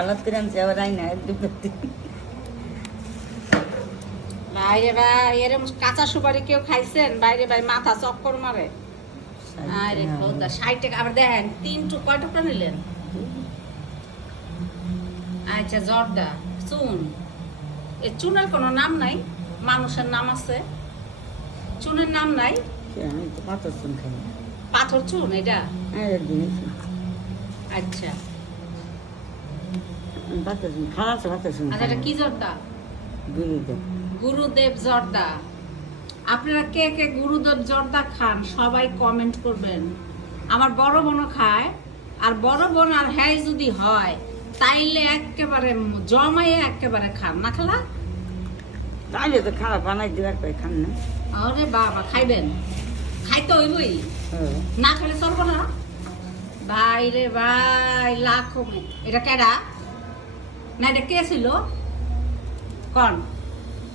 আলাদ করে আনছে আবার আইনা বাইরে ভাই এরকম কাঁচা সুপারি কেউ খাইছেন? বাইরে ভাই মাথা চক্কর মারে। আরে খোদা 60 টাকা। আবার দেখেন 3 কয় টুকরা নিলেন? আচ্ছা জর্দা চুন। এই চুনের কোনো নাম নাই? মানুষের নাম আছে, চুনের নাম নাই? আমি তো পাথর চুন খাই পাথর চুন এটা? দিয়েছি আচ্ছা পাথর চুন খারাপ পাথর চুন আচ্ছা, এটা কি জর্দা? গুরুদেব গুরুদেব জর্দা। আপনারা কে কে গুরুদেব জর্দা খান সবাই কমেন্ট করবেন। আমার বড় বোনও খায়, আর বড় বোন আর হ্যাঁ যদি হয় তাইলে একেবারে জমাইয়ে একেবারে খান না খালা? তাইলে তো খারাপ বানাই দিবার পাই খান না। আরে বাবা খাইবেন, খাইতে হইবই, না খেলে চলবো না। ভাই রে ভাই লাখো। এটা কেডা না এটা কে ছিল কন?